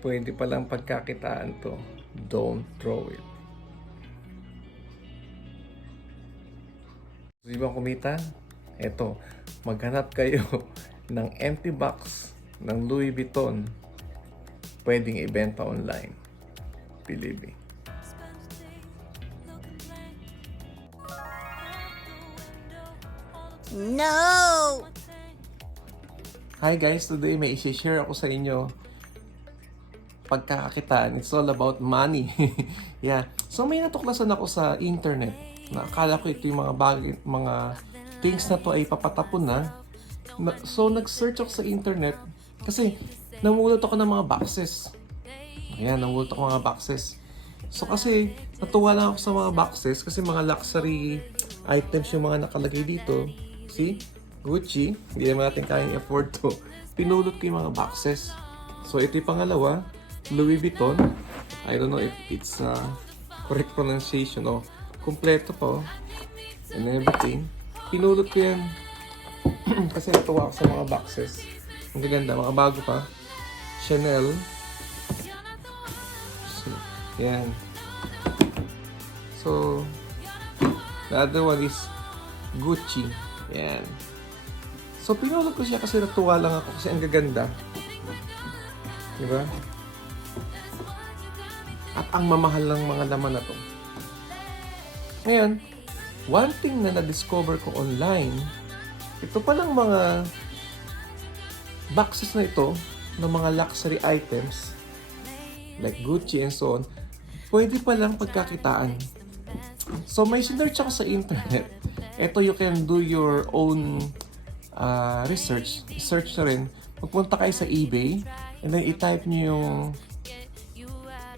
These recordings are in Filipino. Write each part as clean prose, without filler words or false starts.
Pwede palang pagkakitaan to. Don't throw it. Gusto nyo ba kumita? Eto, maghanap kayo ng empty box ng Louis Vuitton. Pwedeng ibenta online. Believe me. No! Hi guys, today may i-share ako sa inyo pagkakakitaan. It's all about money. Yeah. So may natuklasan ako sa internet na akala ko ito yung mga bagay, mga things na to ay papatapon na. So nag-search ako sa internet kasi namulot ako ng mga boxes. Ayan, namulot ako ng mga boxes. So kasi natuwa lang ako sa mga boxes kasi mga luxury items yung mga nakalagay dito. See? Gucci. Hindi naman natin kayang afford to. Pinulot ko yung mga boxes. So ito yung pangalawa. Louis Vuitton. I don't know if it's correct pronunciation o kompleto po. And everything. Pinulot ko yan. Kasi natuwa ako sa mga boxes. Ang gaganda. Mga bago pa. Chanel. So, yan. So, the other one is Gucci. Yan. So, pinulot ko siya kasi natuwa lang ako kasi ang gaganda. Diba? At ang mamahal ng mga laman na to. Ngayon, one thing na na-discover ko online, ito palang mga boxes na ito ng mga luxury items like Gucci and so on, pwede palang pagkakitaan. So, may sinerch ako sa internet. Ito, you can do your own research. Search na rin. Magpunta kayo sa eBay and then i-type nyo yung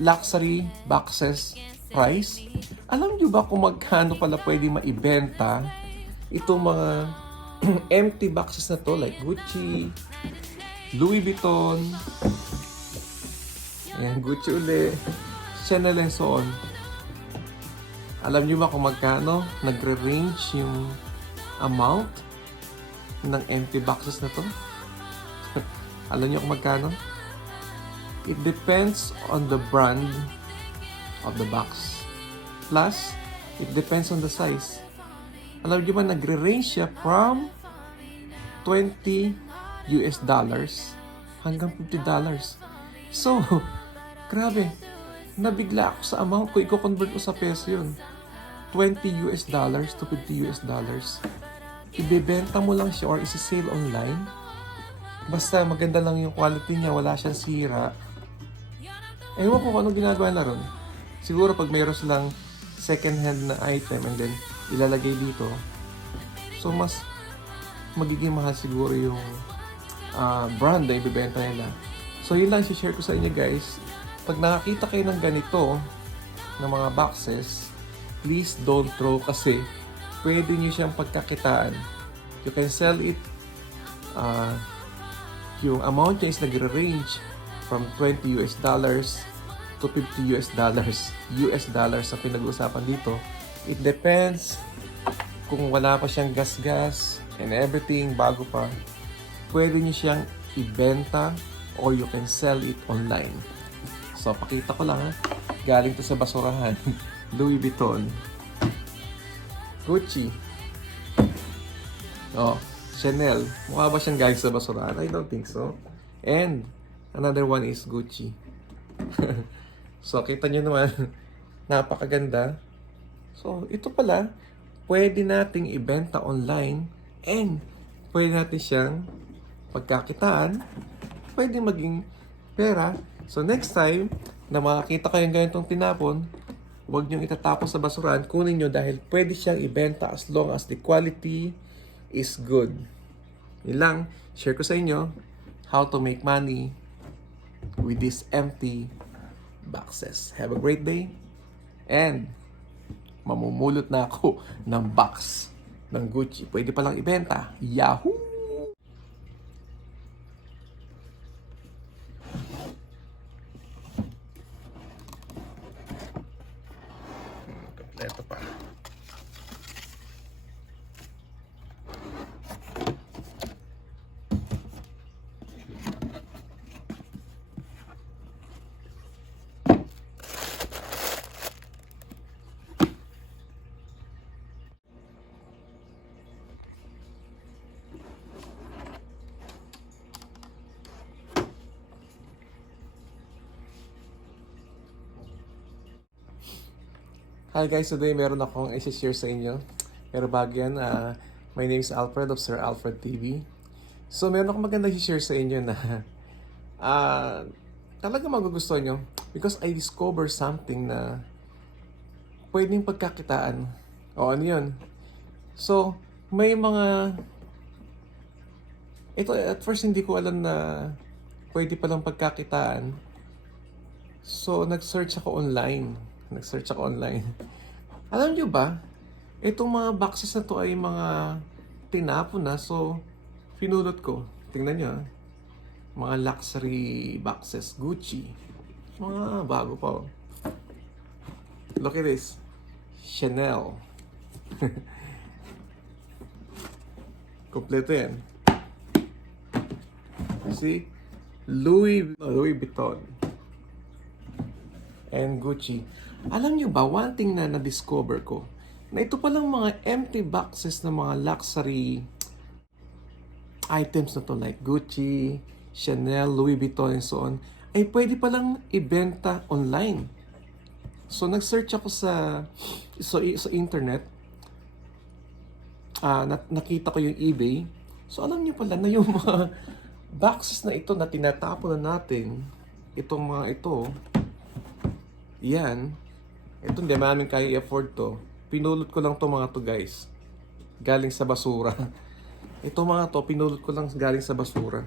luxury boxes price. Alam nyo ba kung magkano pala pwede maibenta itong mga empty boxes na to like Gucci, Louis Vuitton, ayan, Gucci uli, Chanel and so on. Alam nyo ba kung magkano nagre-range yung amount ng empty boxes na to? Alam nyo kung magkano? It depends on the brand of the box. Plus, it depends on the size. Alam nyo ba nagre-range siya from $20 hanggang $50. So, grabe. Nabigla ako sa amount ko. I-convert ko sa peso yun. $20 to $50. Ibebenta mo lang siya or isi-sale online. Basta maganda lang yung quality niya. Wala siyang sira. Ewan ko kung anong ginagawa na ron. Siguro pag mayroon silang second hand na item and then ilalagay dito. So, mas magiging mahal siguro yung brand na ibibenta nila. So, yun lang share ko sa inyo guys. Pag nakakita kayo ng ganito, ng mga boxes, please don't throw kasi pwede nyo siyang pagkakitaan. You can sell it. Yung amount niya is nagre-range from $20 to $50 US dollars sa pinag-uusapan dito. It depends kung wala pa siyang gas-gas and everything, bago pa. Pwede nyo siyang ibenta or you can sell it online. So, pakita ko lang ha. Galing to sa basurahan. Louis Vuitton. Gucci. Oh, Chanel. Mukha ba siyang galing sa basurahan? I don't think so. And, another one is Gucci. So, kita nyo naman. Napakaganda. So, ito pala, pwede nating ibenta online and pwede natin siyang pagkakitaan. Pwede maging pera. So, next time na makakita kayong ganitong tinapon, huwag niyong itatapon sa basurahan. Kunin niyo dahil pwede siyang ibenta as long as the quality is good. Yun lang. Share ko sa inyo how to make money with these empty boxes. Have a great day. And mamumulot na ako ng box ng Gucci. Pwede palang ibenta. Yahoo! Ito pa. Hi guys, today meron akong i-share sa inyo. Pero bago yan, my name is Alfred of Sir Alfred TV. So meron akong maganda i-share sa inyo na talaga magugustuhan nyo. Because I discovered something na pwedeng pagkakitaan. O ano yun? So, may mga... Ito, at first hindi ko alam na pwede palang pagkakitaan. So, nag-search ako online. Alam nyo ba, itong mga boxes na to ay mga tinapon na. So, pinulot ko. Tingnan nyo. Mga luxury boxes. Gucci. Mga bago pa. Look at this. Chanel. Kompleto yan. See? Louis Vuitton. And Gucci. Alam nyo ba, one thing na na-discover ko, na ito palang mga empty boxes na mga luxury items na to like Gucci, Chanel, Louis Vuitton, and so on, ay pwede palang ibenta online. So, nag-search ako sa internet. Nakita ko yung eBay. So, alam niyo pala na yung mga boxes na ito na tinatapon na natin, itong mga ito, yan, ito hindi namin kaya i-afford to. Pinulot ko lang to mga to guys. Galing sa basura. Ito mga to, pinulot ko lang galing sa basura.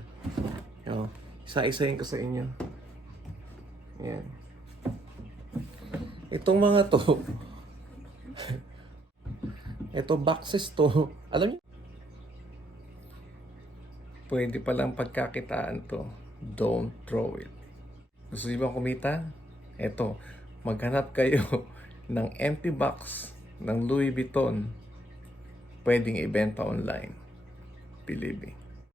Yo, isa-isahin ko sa inyo. Yan. Itong mga to, ito boxes to, alam niyo, pwede palang pagkakitaan to. Don't throw it. Gusto niyo ba kumita? Ito, maghanap kayo ng empty box ng Louis Vuitton. Pwedeng ibenta online. Believe me.